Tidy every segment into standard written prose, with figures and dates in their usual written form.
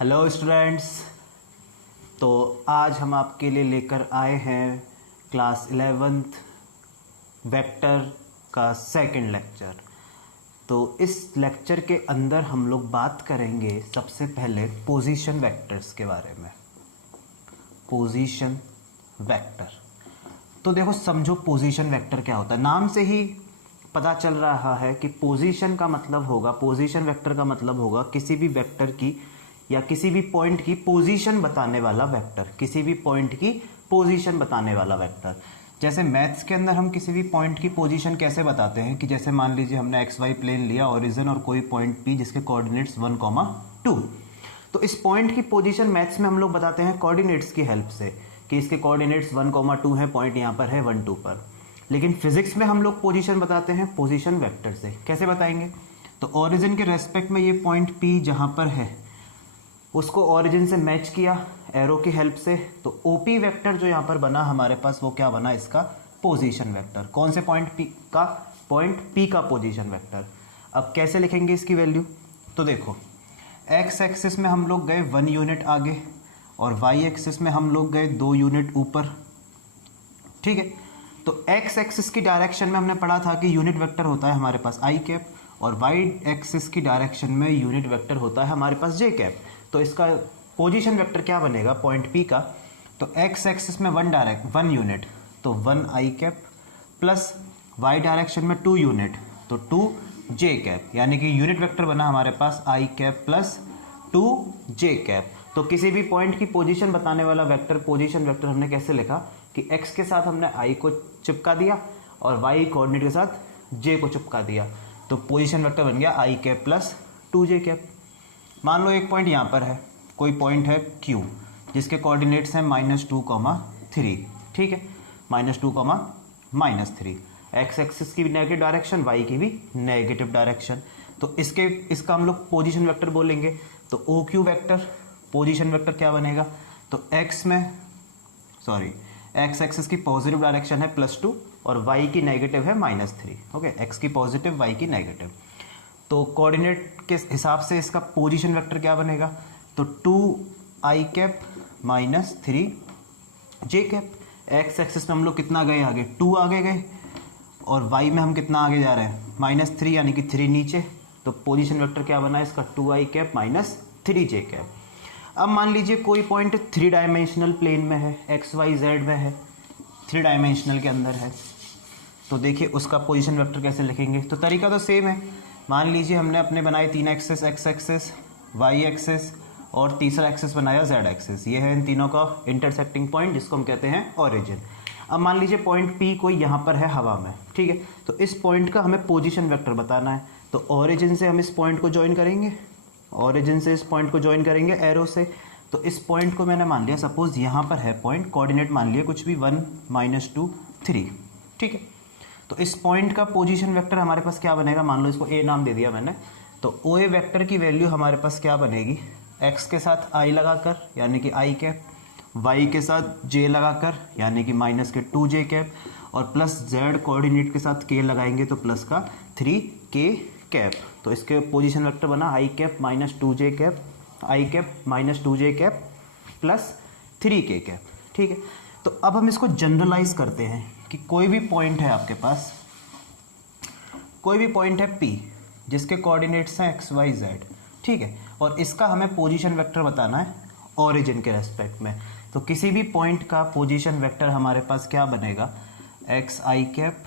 Hello students. तो आज हम आपके लिए लेकर आए हैं क्लास 11th वेक्टर का सेकंड लेक्चर। तो इस लेक्चर के अंदर हम लोग बात करेंगे सबसे पहले पोजीशन वेक्टर्स के बारे में। पोजीशन वेक्टर, तो देखो समझो पोजीशन वेक्टर क्या होता है। नाम से ही पता चल रहा है कि पोजीशन का मतलब होगा, पोजीशन वेक्टर का मतलब होगा किसी भी वेक्टर की या किसी भी पॉइंट की पोजीशन बताने वाला वेक्टर, किसी भी पॉइंट की पोजीशन बताने वाला वेक्टर। जैसे मैथ्स के अंदर हम किसी भी पॉइंट की पोजीशन कैसे बताते हैं कि जैसे मान लीजिए हमने एक्स वाई प्लेन लिया, ओरिजिन और कोई पॉइंट पी जिसके कोऑर्डिनेट्स 1, 2। तो इस पॉइंट की पोजीशन मैथ्स में हम लोग बताते हैं कोऑर्डिनेट्स की हेल्प से कि इसके कोऑर्डिनेट्स 1, 2 है, पॉइंट यहाँ पर है 1, 2 पर। लेकिन फिजिक्स में हम लोग पोजीशन बताते हैं पोजीशन वेक्टर से। कैसे बताएंगे? तो ओरिजिन के रेस्पेक्ट में ये पॉइंट पी जहाँ पर है उसको ओरिजिन से मैच किया एरो की हेल्प से, तो ओपी वेक्टर जो यहाँ पर बना हमारे पास वो क्या बना? इसका पोजीशन वेक्टर। कौन से पॉइंट पी का? पॉइंट पी का पोजीशन वेक्टर। अब कैसे लिखेंगे इसकी वैल्यू? तो देखो एक्स एक्सिस में हम लोग गए 1 यूनिट आगे और वाई एक्सिस में हम लोग गए 2 यूनिट ऊपर। ठीक है, तो एक्स एक्सिस की डायरेक्शन में हमने पढ़ा था कि यूनिट वेक्टर होता है हमारे पास आई कैप, और वाई एक्सिस की डायरेक्शन में यूनिट वेक्टर होता है हमारे पास जे कैप। तो इसका पोजीशन वेक्टर क्या बनेगा पॉइंट पी का? तो एक्स एक्सिस में 1 यूनिट तो 1 आई कैप, प्लस वाई डायरेक्शन में 2 यूनिट तो 2 जे कैप, यानी कि यूनिट वेक्टर बना हमारे पास आई कैप प्लस 2 जे कैप। तो किसी भी पॉइंट की पोजीशन बताने वाला वेक्टर, पोजीशन वेक्टर हमने कैसे लिखा कि एक्स के साथ हमने आई को चिपका दिया और वाई कोऑर्डिनेट के साथ जे को चिपका दिया, तो पोजीशन वेक्टर बन गया आई कैप प्लस 2 जे कैप। मान लो एक पॉइंट यहाँ पर है, कोई पॉइंट है Q जिसके कोऑर्डिनेट्स हैं -2, 3। ठीक है, -2, -3। एक्स एक्सिस की भी नेगेटिव डायरेक्शन, वाई की भी नेगेटिव डायरेक्शन। तो इसका हम लोग पोजीशन वेक्टर बोलेंगे। तो O Q vector position vector क्या बनेगा? तो एक्स एक्सिस की पॉजिटिव डायरेक्शन है +2 और वाई की नेगेटिव है -3। ओके, एक्स की पॉजिटिव, वाई की नेगेटिव। तो कोऑर्डिनेट के हिसाब से इसका पोजीशन वेक्टर क्या बनेगा? तो 2 आई कैप -3 जे कैप। एक्स एक्सिस में हम लोग कितना गए आगे? 2 आगे गए, और वाई में हम कितना आगे जा रहे हैं? -3, यानी कि 3 नीचे। तो पोजीशन वेक्टर क्या बना इसका? 2 आई कैप -3 जे कैप। अब मान लीजिए कोई पॉइंट 3 डायमेंशनल प्लेन में है, एक्स वाई जेड में है, 3 डायमेंशनल के अंदर है। तो देखिए उसका पोजीशन वेक्टर कैसे लिखेंगे? तो तरीका तो सेम है। मान लीजिए हमने अपने बनाए 3 axes, X axes, Y axes और तीसरा एक्सेस बनाया जेड एक्सेस। ये है इन तीनों का इंटरसेक्टिंग पॉइंट जिसको हम कहते हैं ओरिजिन। अब मान लीजिए पॉइंट पी कोई यहाँ पर है हवा में। ठीक है, तो इस पॉइंट का हमें पोजीशन वेक्टर बताना है। तो ओरिजिन से हम इस पॉइंट को ज्वाइन करेंगे, ओरिजिन से इस पॉइंट को ज्वाइन करेंगे एरो से। तो इस पॉइंट को मैंने मान लिया, सपोज यहाँ पर है पॉइंट, कोऑर्डिनेट मान लिया कुछ भी 1, -2, 3। ठीक है, तो इस पॉइंट का पोजीशन वेक्टर हमारे पास क्या बनेगा? मान लो इसको ए नाम दे दिया मैंने। तो ओ ए वेक्टर की वैल्यू हमारे पास क्या बनेगी? एक्स के साथ आई लगाकर यानी कि आई कैप, वाई के साथ जे लगाकर यानी कि -2 जे कैप, और प्लस जेड कोऑर्डिनेट के साथ के लगाएंगे तो प्लस का 3 के कैप। तो इसके पोजीशन वेक्टर बना आई कैप -2 जे कैप, आई कैप -2 जे कैप प्लस 3 के कैप। ठीक है, तो अब हम इसको जनरलाइज करते हैं कि कोई भी पॉइंट है आपके पास, कोई भी पॉइंट है P जिसके कोऑर्डिनेट्स हैं एक्स वाई जेड। ठीक है, और इसका हमें पोजीशन वेक्टर बताना है ओरिजिन के रेस्पेक्ट में। तो किसी भी पॉइंट का पोजीशन वेक्टर हमारे पास क्या बनेगा? एक्स आई कैप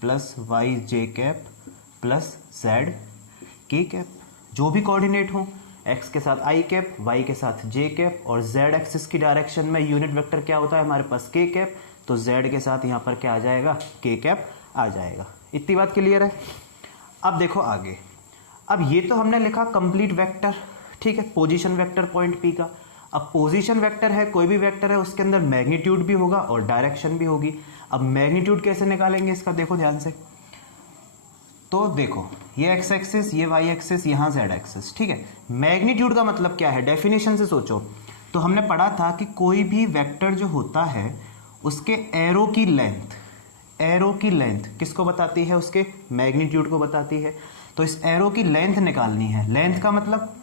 प्लस वाई जे कैप प्लस जेड के कैप। जो भी कोऑर्डिनेट हो, एक्स के साथ आई कैप, वाई के साथ जे कैप, और जेड एक्सिस की डायरेक्शन में यूनिट वेक्टर क्या होता है हमारे पास? के कैप। तो जेड के साथ यहाँ पर क्या आ जाएगा? के कैप आ जाएगा। इतनी बात क्लियर है? अब देखो आगे। अब ये तो हमने लिखा कंप्लीट वेक्टर। ठीक है, पोजीशन वेक्टर पॉइंट पी का। अब पोजीशन वेक्टर है, कोई भी वेक्टर है, उसके अंदर मैग्नीट्यूड भी होगा और डायरेक्शन भी होगी। अब मैग्नीट्यूड कैसे निकालेंगे इसका? देखो ध्यान से। तो देखो ये एक्स एक्सिस, ये वाई एक्सिस, यहाँ जेड एक्सिस। ठीक है, मैग्नीट्यूड का मतलब क्या है? डेफिनेशन से सोचो तो हमने पढ़ा था कि कोई भी वेक्टर जो होता है उसके एरो की लेंथ, एरो की लेंथ किसको बताती है? उसके मैग्नीट्यूड को बताती है। तो इस एरो की लेंथ निकालनी है। लेंथ का मतलब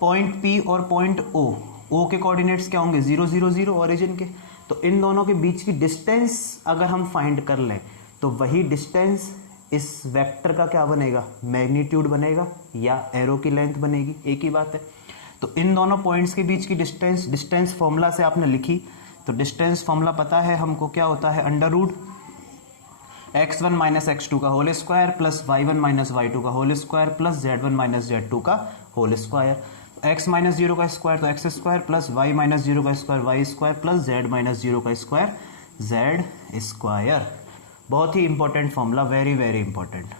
पॉइंट P और पॉइंट O के कोऑर्डिनेट्स क्या होंगे 0 0 0 ओरिजिन के। तो इन दोनों के बीच की डिस्टेंस अगर हम फाइंड कर लें तो वही डिस्टेंस इस वेक्टर का क्या बनेगा, मैग्नीट्यूड बनेगा या एरो की लेंथ बनेगी, एक ही बात है। तो इन दोनों पॉइंट्स के बीच की डिस्टेंस फॉर्मूला से आपने लिखी, तो डिस्टेंस फॉर्मूला पता है हमको, क्या होता है under root x1 minus x2 का whole square plus y1 minus y2 का whole square plus z1 minus z2 का whole square. x minus zero का स्क्वायर तो x square plus y minus zero का square y square plus z minus zero का square z square. बहुत ही important formula, very very important.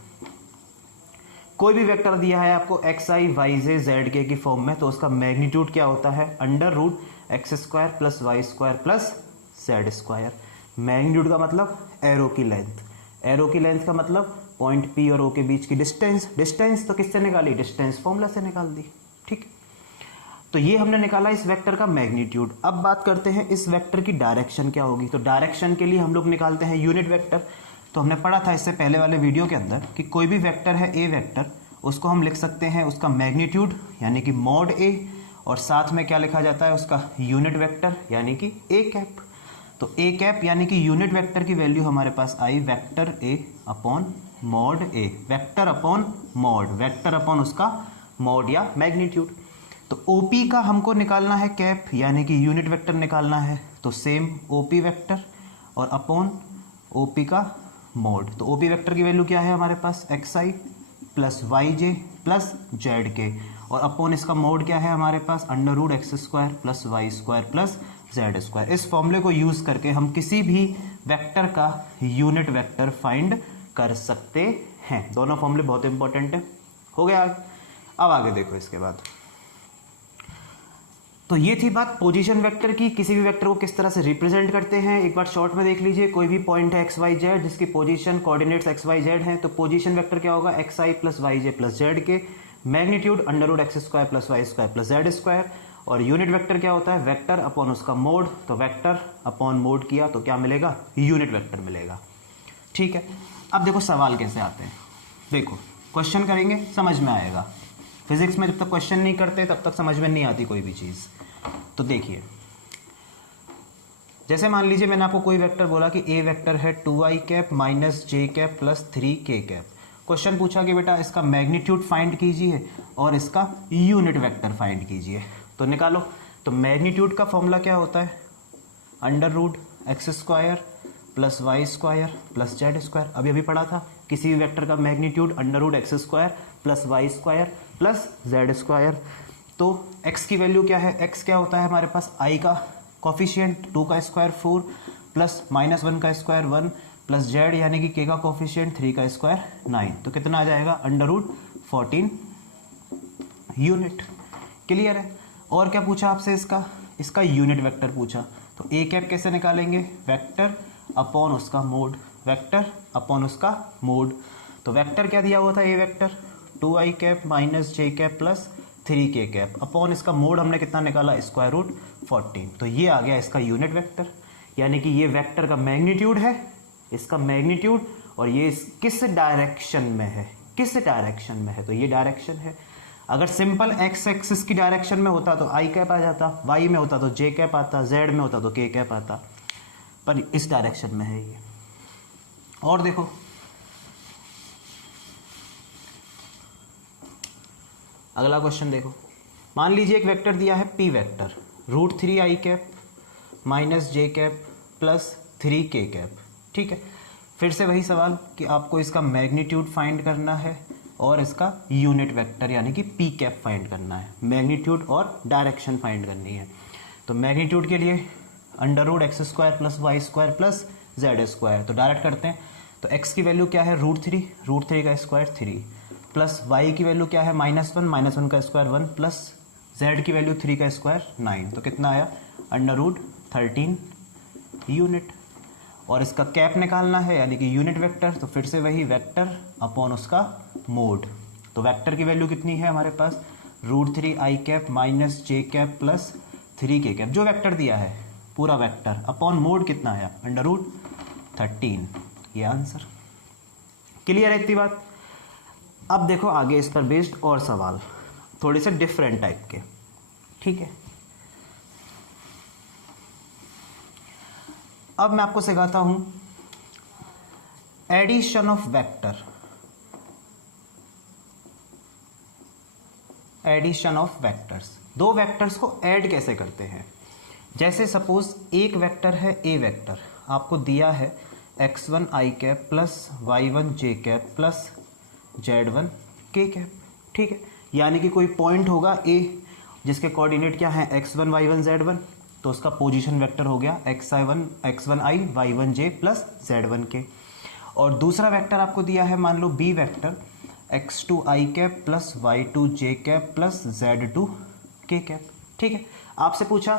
कोई भी vector दिया है आपको xi yj zk की फॉर्म में, तो उसका मैग्नीट्यूड क्या होता है under root x square plus Y square plus Z square. Magnitude का मतलब एरो की लेंथ, एरो की लेंथ का मतलब पॉइंट P और O के बीच की डिस्टेंस तो किससे निकाली, डिस्टेंस फॉर्मूला से निकाल दी, ठीक। तो ये हमने निकाला इस वेक्टर का मैग्नीट्यूड। अब बात करते हैं इस वेक्टर की डायरेक्शन क्या होगी। तो डायरेक्शन के लिए हम लोग निकालते हैं यूनिट वेक्टर। तो हमने पढ़ा था इससे पहले वाले वीडियो के अंदर कि कोई भी वेक्टर है ए वेक्टर, उसको हम लिख सकते हैं उसका मैग्नीट्यूड यानी कि मॉड ए, और साथ में क्या लिखा जाता है उसका यूनिट वेक्टर यानी कि ए कैप। तो ए कैप यानी कि यूनिट वेक्टर की वैल्यू हमारे पास I vector A upon mod A, vector upon mod, vector upon उसका मॉड या मैग्नीट्यूड। तो ओपी का हमको निकालना है कैप यानी कि यूनिट वेक्टर निकालना है, तो सेम ओपी वेक्टर और अपॉन ओपी का मॉड। तो ओपी वेक्टर की वैल्यू क्या है हमारे पास xi प्लस वाई जे प्लस जेड के, और अपॉन इसका मोड क्या है हमारे पास under root x square plus Y square plus Z square. इस फॉर्मूले को यूज करके हम किसी भी वेक्टर का यूनिट वेक्टर फाइंड कर सकते हैं। दोनों फॉर्मूले बहुत इंपॉर्टेंट है। हो गया। अब आगे देखो इसके बाद, तो ये थी बात पोजीशन वेक्टर की। किसी भी वेक्टर को किस तरह से रिप्रेजेंट करते हैं एक बार शॉर्ट में देख लीजिए। कोई भी पॉइंट है एक्स वाई जेड जिसकी position coordinates X Y Z हैं, तो पोजीशन वेक्टर क्या होगा X I plus Y J plus Z K, magnitude under root x square plus Y square plus Z square, और यूनिट वेक्टर क्या होता है vector upon उसका मोड। तो वेक्टर अपॉन मोड किया तो क्या मिलेगा, यूनिट वेक्टर मिलेगा, ठीक है। अब देखो सवाल कैसे आते हैं, देखो क्वेश्चन करेंगे समझ में आएगा। फिजिक्स में जब तक क्वेश्चन नहीं करते तब तक समझ में नहीं आती कोई भी चीज़। तो देखिए, जैसे मान लीजिए मैंने आपको कोई वेक्टर बोला कि ए वेक्टर है 2i cap minus j cap plus 3k cap. Question पूछा कि बेटा इसका मैग्नीट्यूड फाइंड कीजिए और इसका यूनिट वेक्टर फाइंड कीजिए, तो निकालो। तो मैग्नीट्यूड का फॉर्मूला क्या होता है under root x square plus Y square plus Z square. अभी अभी पढ़ा था, किसी भी वेक्टर का magnitude under root x square plus Y square plus Z square. तो x की वैल्यू क्या है, x क्या होता है हमारे पास i का कॉफिशिएंट 2 का स्क्वायर 4 प्लस माइनस 1 का स्क्वायर 1 प्लस z यानी कि k का कॉफिशिएंट 3 का स्क्वायर 9। तो कितना आ जाएगा अंडर रूट 14 यूनिट। क्लियर है। और क्या पूछा आपसे, इसका यूनिट वेक्टर पूछा। तो ए कैप कैसे निकालेंगे, वेक्टर अपॉन उसका मोड, वेक्टर अपॉन उसका मोड। तो वेक्टर क्या दिया हुआ था A vector 2i cap minus j cap plus 3k cap, upon इसका मोड हमने कितना निकाला स्क्वायर रूट 14। तो ये आ गया इसका यूनिट वेक्टर, यानी कि ये वेक्टर का मैग्नीट्यूड है, इसका मैग्नीट्यूड, और ये किस डायरेक्शन में है, किस डायरेक्शन में है, तो ये डायरेक्शन है। अगर सिंपल एक्स एक्सिस की डायरेक्शन में होता तो आई कैप आ जाता, वाई में होता तो जे कैप आता, जेड में होता तो के कैप आता, पर इस डायरेक्शन में है ये। और देखो अगला क्वेश्चन देखो, मान लीजिए एक वेक्टर दिया है P vector root 3i cap minus j cap plus 3k cap, ठीक है। फिर से वही सवाल कि आपको इसका मैग्नीट्यूड फाइंड करना है और इसका यूनिट वेक्टर यानी कि पी कैप फाइंड करना है, मैग्नीट्यूड और डायरेक्शन फाइंड करनी है। तो मैग्नीट्यूड के लिए under root x square plus Y square plus Z square, तो डायरेक्ट करते हैं। तो एक्स की वैल्यू क्या है रूट 3 का स्क्वायर 3 प्लस वाई की वैल्यू क्या है माइनस वन का स्क्वायर 1 प्लस जेड की वैल्यू 3 का स्क्वायर 9। तो कितना आया अंडर रूट 13 यूनिट। और इसका कैप निकालना है यानी कि यूनिट वेक्टर, तो फिर से वही वेक्टर अपॉन उसका मोड। तो वेक्टर की वैल्यू कितनी है हमारे पास root 3i cap minus j cap plus 3k cap, जो वेक्टर दिया है पूरा वेक्टर अपॉन मोड कितना है अंडर रूट 13, ये आंसर। क्लियर है इतनी बात। अब देखो आगे इस पर बेस्ड और सवाल, थोड़े से डिफरेंट टाइप के, ठीक है। अब मैं आपको सिखाता हूं addition of vector, addition of vectors. दो वेक्टर्स को ऐड कैसे करते हैं। जैसे सपोज एक वेक्टर है ए वेक्टर, आपको दिया है x1 i cap plus y1 j cap plus z1 k cap, ठीक है। यानी कि कोई पॉइंट होगा ए जिसके कोऑर्डिनेट क्या है x1 y1 z1, तो उसका पोजीशन वेक्टर हो गया x1 i y1 j plus z1 k। और दूसरा वेक्टर आपको दिया है मान लो B vector x2 i cap plus y2 j cap plus z2 k cap, ठीक है। आपसे पूछा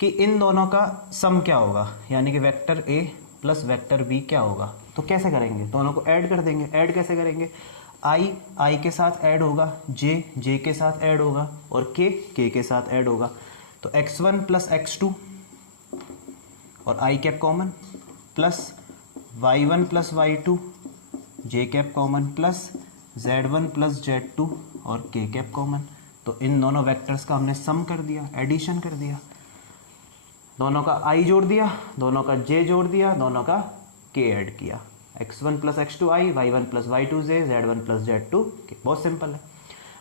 कि इन दोनों का सम क्या होगा, यानी कि vector A plus vector B क्या होगा। तो कैसे करेंगे, दोनों को ऐड कर देंगे। ऐड कैसे करेंगे, आई के साथ ऐड होगा, जे के साथ ऐड होगा और के के साथ ऐड होगा। तो x1 प्लस x2 और i cap common plus y1 plus y2 j cap common plus z1 plus z2 और k कैप कॉमन। तो इन दोनों वेक्टर्स का हमने सम कर दिया, एडिशन कर दिया। दोनों का i जोड़ दिया, दोनों का j जोड़ दिया, दोनों का k ऐड किया। x1 plus x2 i, y1 plus y2 j, z1 plus z2 k। बहुत सिंपल है।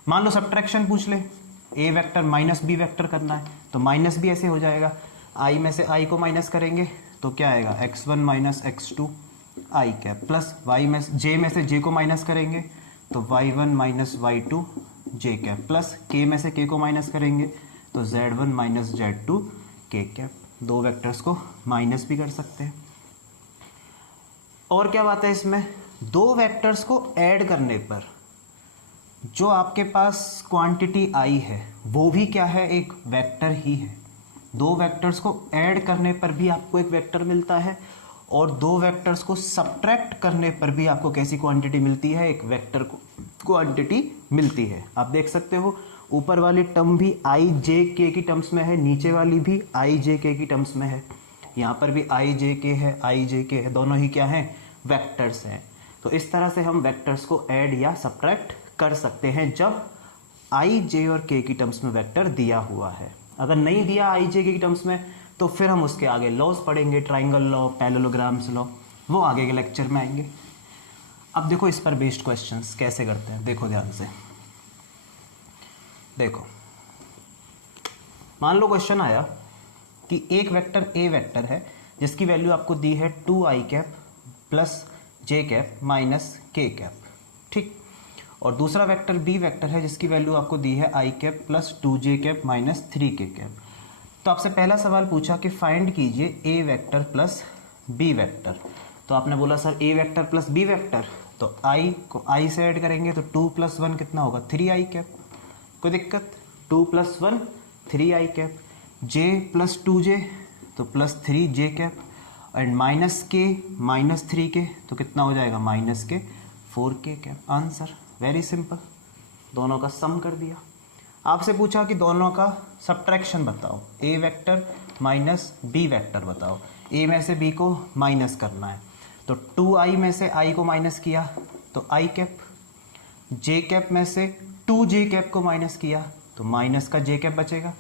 मान लो सब्ट्रैक्शन पूछ ले, a vector minus B vector करना है, तो माइनस भी ऐसे हो जाएगा। i में से i को माइनस करेंगे तो क्या आएगा x1 minus x2 i cap plus j में से j को माइनस करेंगे तो y1 minus y2 j cap plus k में से k को माइनस करेंगे तो z1 minus z2 k cap. दो वेक्टर्स को माइनस भी कर सकते हैं। और क्या बात है इसमें, दो वेक्टर्स को ऐड करने पर जो आपके पास क्वांटिटी आई है वो भी क्या है, एक वेक्टर ही है। दो वेक्टर्स को ऐड करने पर भी आपको एक वेक्टर मिलता है और दो वेक्टर्स को सब्ट्रैक्ट करने पर भी आपको कैसी क्वांटिटी मिलती है, एक वेक्टर क्वांटिटी मिलती है। आप देख सकते हो ऊपर वाली टर्म भी आई जे के की टर्म्स में है, नीचे वाली भी आई जे के की टर्म्स में है। यहाँ पर भी आई जे के है, आई जे के है, दोनों ही क्या हैं, वेक्टर्स हैं। तो इस तरह से हम वेक्टर्स को ऐड या सब्ट्रैक्ट कर सकते हैं जब आई जे और के की टर्म्स में वेक्टर दिया हुआ है। अगर नहीं दिया आई जे के की टर्म्स में तो फिर हम उसके आगे लॉज पढ़ेंगे, ट्राइंगल लॉ, पैरेललोग्राम्स लॉ, वो आगे के लेक्चर में आएंगे। अब देखो इस पर बेस्ड क्वेश्चंस कैसे करते हैं, देखो ध्यान से। देखो मान लो क्वेश्चन आया कि एक वेक्टर ए वेक्टर है जिसकी वैल्यू आपको दी है 2i कैप प्लस जे कैप माइनस के कैप, ठीक। और दूसरा वेक्टर बी वेक्टर है जिसकी वैल्यू आपको दी है i cap plus 2j cap minus 3k cap. तो आपसे पहला सवाल पूछा कि फाइंड कीजिए ए वेक्टर प्लस बी वेक्टर। तो आपने बोला सर ए वेक्टर प्लस बी वेक्टर, तो i को i से ऐड करेंगे तो 2 प्लस 1 कितना होगा, 3i कैप। कोई दिक्कत, 2 plus 1 3i cap, j plus 2j तो plus 3j cap and minus के माइनस 3k तो कितना हो जाएगा, माइनस के 4k cap. Answer very simple, दोनों का सम कर दिया। आपसे पूछा कि दोनों का सब्ट्रैक्शन बताओ, ए वेक्टर माइनस बी वेक्टर बताओ। ए में से बी को माइनस करना है तो 2i में से i को माइनस किया तो i कैप, j कैप में से 2j कैप को माइनस किया तो माइनस का j कैप बचेगा,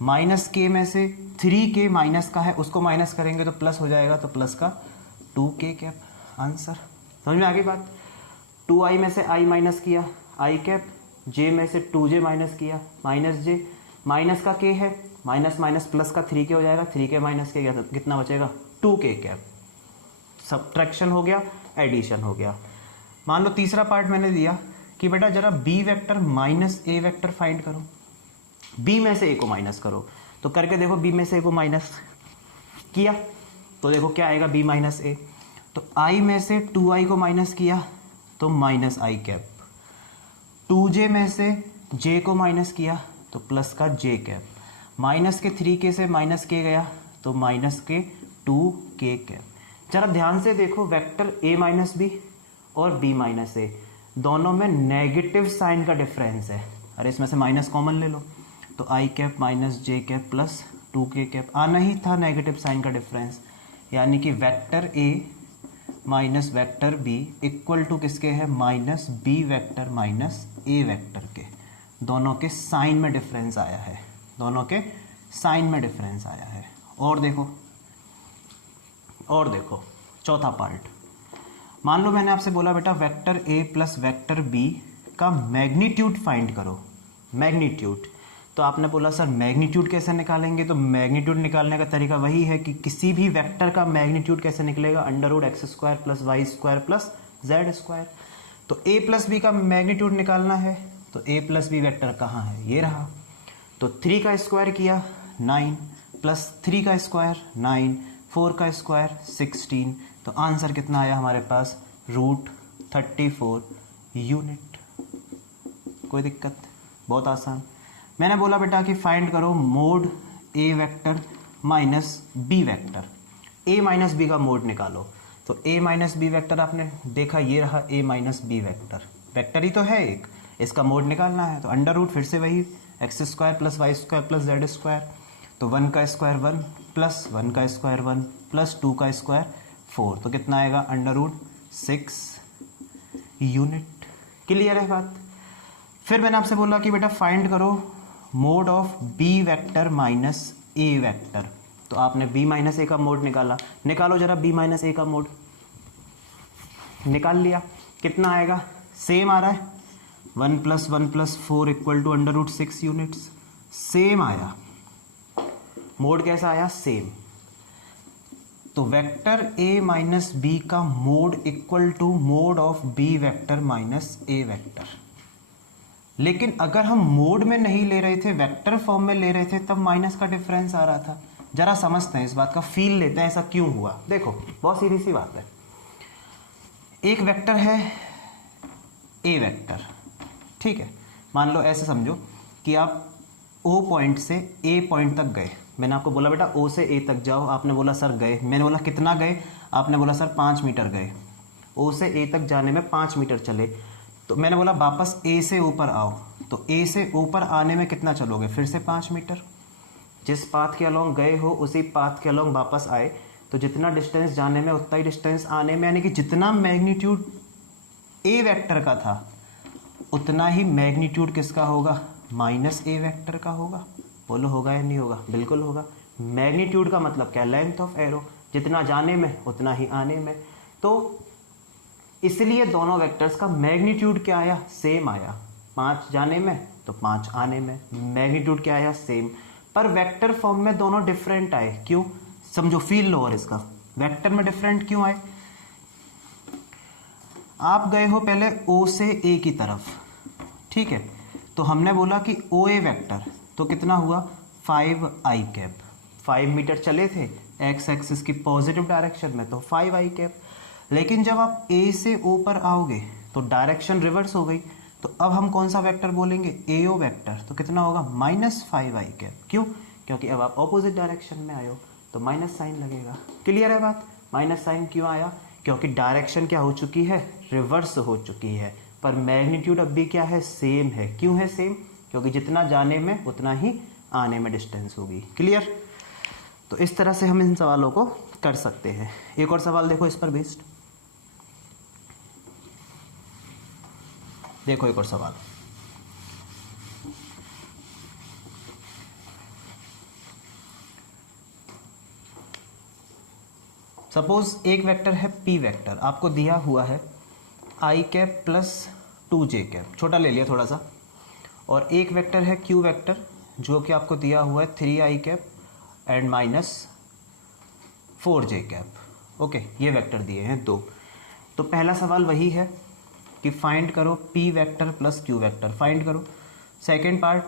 माइनस k में से 3k माइनस का है उसको माइनस करेंगे तो प्लस हो जाएगा तो प्लस का 2k कैप। आंसर समझ में आ गई बात। 2i में से i माइनस किया i कैप, j में से 2j माइनस किया माइनस j, माइनस का k है, माइनस माइनस प्लस का 3k हो जाएगा, 3k माइनस k कितना बचेगा, 2k कैप। सब्ट्रैक्शन हो गया, एडिशन हो गया। मान लो तीसरा पार्ट मैंने दिया कि बेटा जरा B vector minus A vector find करो, बी में से ए को माइनस करो। तो करके देखो, बी में से ए को माइनस किया तो देखो क्या आएगा, बी माइनस ए। तो आई में से 2i को माइनस किया तो माइनस आई कैप, 2j में से j को माइनस किया तो प्लस का j कैप, माइनस के 3k से माइनस k गया तो माइनस के 2k कैप। जरा ध्यान से देखो, वेक्टर a माइनस बी और b माइनस ए दोनों में नेगेटिव साइन का डिफरेंस है। अरे इसमें से माइनस कॉमन ले लो तो i cap minus j cap plus 2k cap. आना ही था नेगेटिव साइन का डिफरेंस, यानी कि vector a minus vector b equal to किसके है, minus b vector minus a vector के। दोनों के साइन में डिफरेंस आया है, दोनों के साइन में डिफरेंस आया है। और देखो चौथा पार्ट, मान लो मैंने आपसे बोला बेटा vector A plus vector B का मैग्नीट्यूड फाइंड करो, मैग्नीट्यूड। तो आपने बोला सर मैग्नीट्यूड कैसे निकालेंगे? तो मैग्नीट्यूड निकालने का तरीका वही है कि किसी भी वेक्टर का मैग्नीट्यूड कैसे निकलेगा, under root x square plus Y square plus Z square. तो ए प्लस बी का मैग्नीट्यूड निकालना है, तो ए प्लस बी वेक्टर कहाँ है, ये रहा। तो 3 का स्क्वायर किया 9 प्लस 3 का स्क्वायर 9, 4 का स्क्वायर 16, तो आंसर कितना आया हमारे पास, √34 यूनिट। कोई दिक्कत? बहुत आसान। मैंने बोला बेटा कि फाइंड करो mode A vector minus B vector, A minus B का मोड निकालो। तो ए माइनस बी वेक्टर आपने देखा, ये रहा ए माइनस बी वेक्टर, वेक्टर ही तो है एक, इसका मोड निकालना है। तो अंडर रूट फिर से वही X square plus Y square plus Z square, तो 1 का स्क्वायर 1 प्लस 1 का स्क्वायर 1 प्लस 2 का स्क्वायर 4, तो कितना आएगा, अंडर रूट 6 यूनिट। क्लियर है बात? फिर मैंने आपसे बोला कि बेटा फाइंड करो mod of B vector minus A vector. तो आपने बी माइनस ए का मोड निकाला, निकालो जरा बी माइनस ए का मोड। निकाल लिया, कितना आएगा, सेम आ रहा है, 1 plus 1 plus 4 equal to under root 6 units, same आया। मोड कैसा आया, सेम। तो वेक्टर ए माइनस बी का mod equal to mod of B vector minus A vector. लेकिन अगर हम मोड में नहीं ले रहे थे, वेक्टर फॉर्म में ले रहे थे, तब माइनस का डिफरेंस आ रहा था। जरा समझते हैं इस बात का, फील लेते हैं ऐसा क्यों हुआ। देखो बहुत सीधी सी बात है, एक वेक्टर है ए वेक्टर, ठीक है। मान लो ऐसे समझो कि आप ओ पॉइंट से ए पॉइंट तक गए। मैंने आपको बोला बेटा ओ से ए तक जाओ, आपने बोला सर गए। मैंने बोला कितना गए, आपने बोला सर 5 मीटर गए। ओ से ए तक जाने में 5 मीटर चले, तो मैंने बोला वापस ए से ऊपर आओ, तो ए से ऊपर आने में कितना चलोगे, फिर से 5 मीटर। जिस पाथ के अलोंग गए हो उसी पाथ के अलोंग वापस आए, तो जितना डिस्टेंस जाने में उतना ही डिस्टेंस आने में, यानी कि जितना मैग्नीट्यूड ए वेक्टर का था उतना ही मैग्नीट्यूड किसका होगा, माइनस ए वेक्टर का होगा। बोलो होगा या नहीं होगा? बिल्कुल होगा। मैग्नीट्यूड का मतलब क्या, लेंथ ऑफ एरो, जितना जाने में उतना ही आने में। तो इसलिए दोनों वेक्टर्स का मैग्नीट्यूड क्या आया, सेम आया। 5 जाने में तो 5 आने में, मैग्नीट्यूड क्या आया, सेम। पर वेक्टर फॉर्म में दोनों डिफरेंट आए, क्यों? समझो, फील लो। और इसका वेक्टर में डिफरेंट क्यों आए? आप गए हो पहले ओ से ए की तरफ, ठीक है। तो हमने बोला कि ओ ए वेक्टर, तो कितना हुआ, 5i कैप। 5 मीटर चले थे एक्स एक्सिस की पॉजिटिव डायरेक्शन में, तो 5i कैप। लेकिन जब आप ए से ओ पर आओगे तो डायरेक्शन रिवर्स हो गई, तो अब हम कौन सा वेक्टर बोलेंगे, ए ओ वेक्टर। तो कितना होगा, -5i कैप। क्यों? क्योंकि अब आप ऑपोजिट डायरेक्शन में आए हो, तो माइनस साइन लगेगा। क्लियर है बात? माइनस साइन क्यों आया? क्योंकि डायरेक्शन क्या हो चुकी है, रिवर्स हो चुकी है। पर मैग्नीट्यूड अब भी क्या है, सेम है। क्यों है सेम? क्योंकि जितना जाने में उतना ही आने में डिस्टेंस होगी। क्लियर? तो इस तरह से हम इन सवालों को कर सकते हैं। एक और सवाल देखो इस पर बेस्ड, देखो एक और सवाल। सपोज एक वेक्टर है पी वेक्टर, आपको दिया हुआ है आई कैप प्लस 2j कैप, छोटा ले लिया थोड़ा सा। और एक वेक्टर है क्यू वेक्टर जो कि आपको दिया हुआ है 3i cap and -4j cap. Okay, ये वेक्टर दिए हैं 2। तो पहला सवाल वही है कि फाइंड करो P vector plus Q vector, find करो। Second part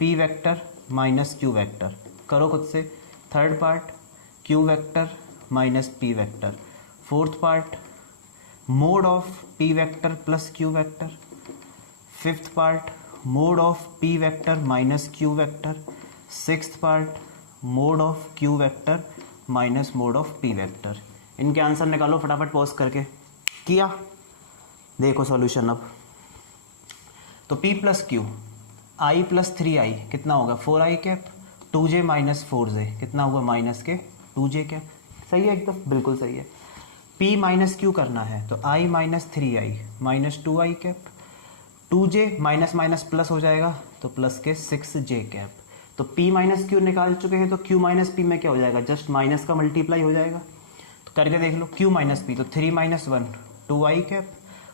P vector minus Q vector, करो खुद से। Third part Q vector minus P vector. Fourth part mod of P vector plus Q vector. Fifth part mod of P vector minus Q vector. Sixth part mod of Q vector minus mod of P vector. इनके answer निकालो फटाफट pause करके। किया? देखो solution अब। तो p plus Q, i plus 3i कितना होगा, 4i cap. 2j minus 4j कितना होगा, माइनस के 2j कैप। सही है एकदम, बिल्कुल सही है। p माइनस क्यू करना है तो i minus 3i minus 2i cap. 2j minus minus plus हो जाएगा तो प्लस के 6j कैप। तो p माइनस क्यू निकाल चुके हैं तो q माइनस पी में क्या हो जाएगा, जस्ट माइनस का मल्टीप्लाई हो जाएगा। तो करके देख लो, q माइनस पी तो 3 minus 1 2i cap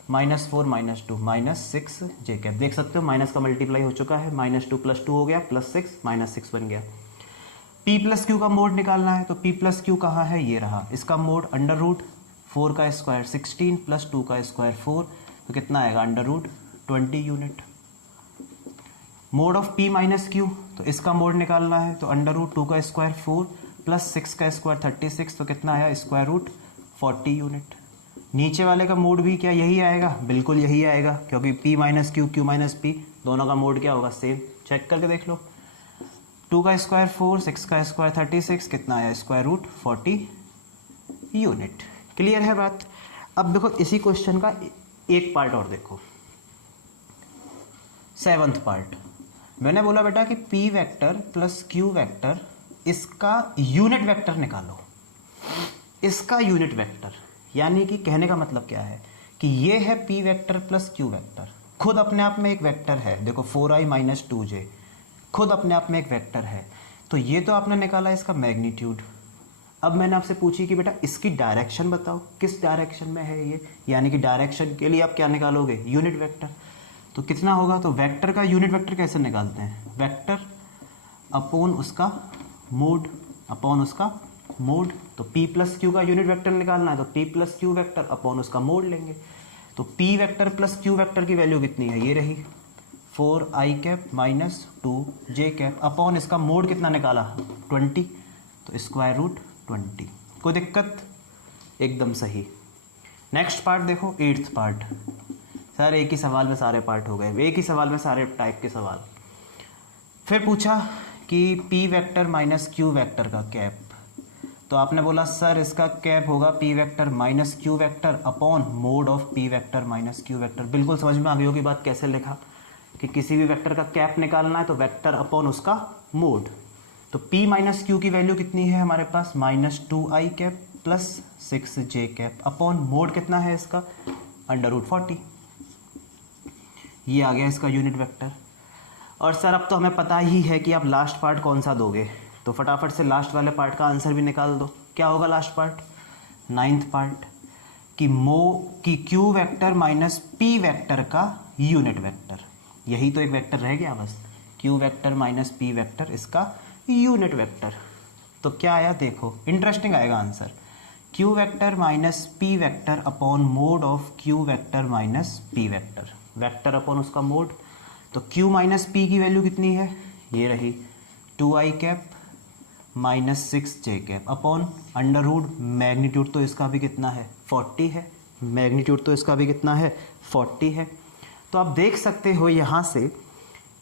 minus 4 minus 2 minus 6j cap. देख सकते हो माइनस का मल्टीप्लाई हो चुका है, -2 + 2 हो गया +6 -6 बन गया। p प्लस क्यू का मोड निकालना है तो p प्लस क्यू कहाँ है, ये रहा। इसका मोड √4 का स्क्वायर 16 + 2 का स्क्वायर 4 तो कितना आएगा √20 unit. Mode of p minus Q तो इसका मोड निकालना है तो √2 का स्क्वायर 4 + 6 का स्क्वायर 36 तो कितना आया √40 यूनिट। नीचे वाले का मोड भी क्या यही आएगा, बिल्कुल यही आएगा, क्योंकि p minus Q q minus P दोनों का मोड क्या होगा, सेम। चेक करके देख लो, 2 का स्क्वायर 4 6 का स्क्वायर 36 कितना आया √40 यूनिट। क्लियर है बात। अब देखो इसी क्वेश्चन का एक पार्ट और देखो, 7th पार्ट। मैंने बोला बेटा कि p vector plus q vector इसका यूनिट वेक्टर निकालो, इसका यूनिट वेक्टर। यानी कि कहने का मतलब क्या है कि ये है p vector plus q vector, खुद अपने आप में एक वेक्टर है। देखो 4i माइनस 2j खुद अपने आप में एक वेक्टर है। तो ये तो आपने निकाला इसका मैग्नीट्यूड। अब मैंने आपसे पूछी कि बेटा इसकी डायरेक्शन बताओ, किस डायरेक्शन में है ये, यानी कि डायरेक्शन के लिए आप क्या निकालोगे, यूनिट वेक्टर। तो कितना होगा, तो वेक्टर का यूनिट वेक्टर कैसे निकालते हैं, वेक्टर अपॉन उसका मोड, अपॉन उसका मोड। तो p प्लस क्यू का यूनिट वेक्टर निकालना है तो p plus Q vector upon उसका मोड लेंगे। तो p vector plus q vector की वैल्यू कितनी है, ये रही 4i cap minus 2j cap upon इसका मोड कितना निकाला 20 तो √20। कोई दिक्कत, एकदम सही। नेक्स्ट पार्ट देखो, 8th पार्ट। सर एक ही सवाल में सारे पार्ट हो गए, एक ही सवाल में सारे टाइप के सवाल। फिर पूछा कि p vector minus q vector का कैप, तो आपने बोला सर इसका कैप होगा p vector minus q vector upon mode of p vector minus q vector. बिल्कुल समझ में आ गई होगी बात कैसे लिखा, कि किसी भी वेक्टर का कैप निकालना है तो वेक्टर अपॉन उसका मोड। तो p माइनस क्यू की वैल्यू कितनी है हमारे पास, -2i cap plus 6j cap upon mode कितना है इसका √40। ये आ गया इसका यूनिट वेक्टर। और सर अब तो हमें पता ही है कि आप लास्ट पार्ट कौन सा दोगे, तो फटाफट से लास्ट वाले पार्ट का आंसर भी निकाल दो। क्या होगा लास्ट पार्ट, 9th पार्ट, कि q vector minus p vector का यूनिट वेक्टर। यही तो एक वेक्टर रह गया बस, q vector minus p vector इसका यूनिट वेक्टर। तो क्या आया देखो, इंटरेस्टिंग आएगा answer, q vector minus p vector upon mode of q vector minus p vector, vector upon उसका मोड। तो q माइनस p की वैल्यू कितनी है, ये रही 2i cap minus 6j cap upon magnitude तो इसका भी कितना है 40 है, मैग्नीट्यूड तो इसका भी कितना है 40 है। तो आप देख सकते हो यहाँ से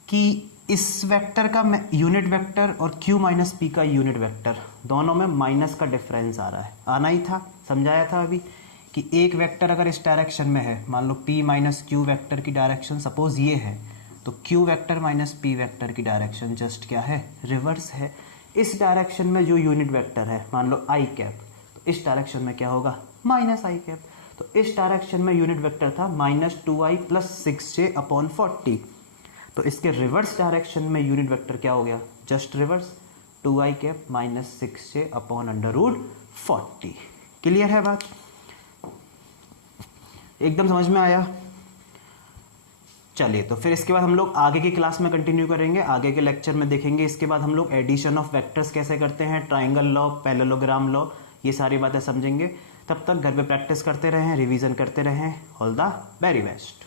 कि इस वेक्टर का यूनिट वेक्टर और q माइनस पी का यूनिट वेक्टर दोनों में माइनस का डिफरेंस आ रहा है, आना ही था, समझाया था अभी कि एक वेक्टर अगर इस डायरेक्शन में है, मान लो p माइनस क्यू वेक्टर की डायरेक्शन सपोज ये है, तो q vector minus p vector की डायरेक्शन जस्ट क्या है, रिवर्स है। इस डायरेक्शन में जो यूनिट वेक्टर है मान लो i कैप, तो इस डायरेक्शन में क्या होगा -i कैप। तो इस डायरेक्शन में यूनिट वेक्टर था -2i प्लस 6j अपॉन 40, तो इसके रिवर्स डायरेक्शन में यूनिट वेक्टर क्या हो गया, just reverse 2i cap minus 6j upon √40। Clear है बात, एकदम समझ में आया। चलिए तो फिर इसके बाद हम लोग आगे की क्लास में कंटिन्यू करेंगे, आगे के लेक्चर में देखेंगे। इसके बाद हम लोग एडिशन ऑफ वेक्टर्स कैसे करते हैं, ट्राइंगल लॉ, पैरेललोग्राम लॉ, ये सारी बातें समझेंगे। तब तक घर पे प्रैक्टिस करते रहें, रिवीजन करते रहें। All the very best.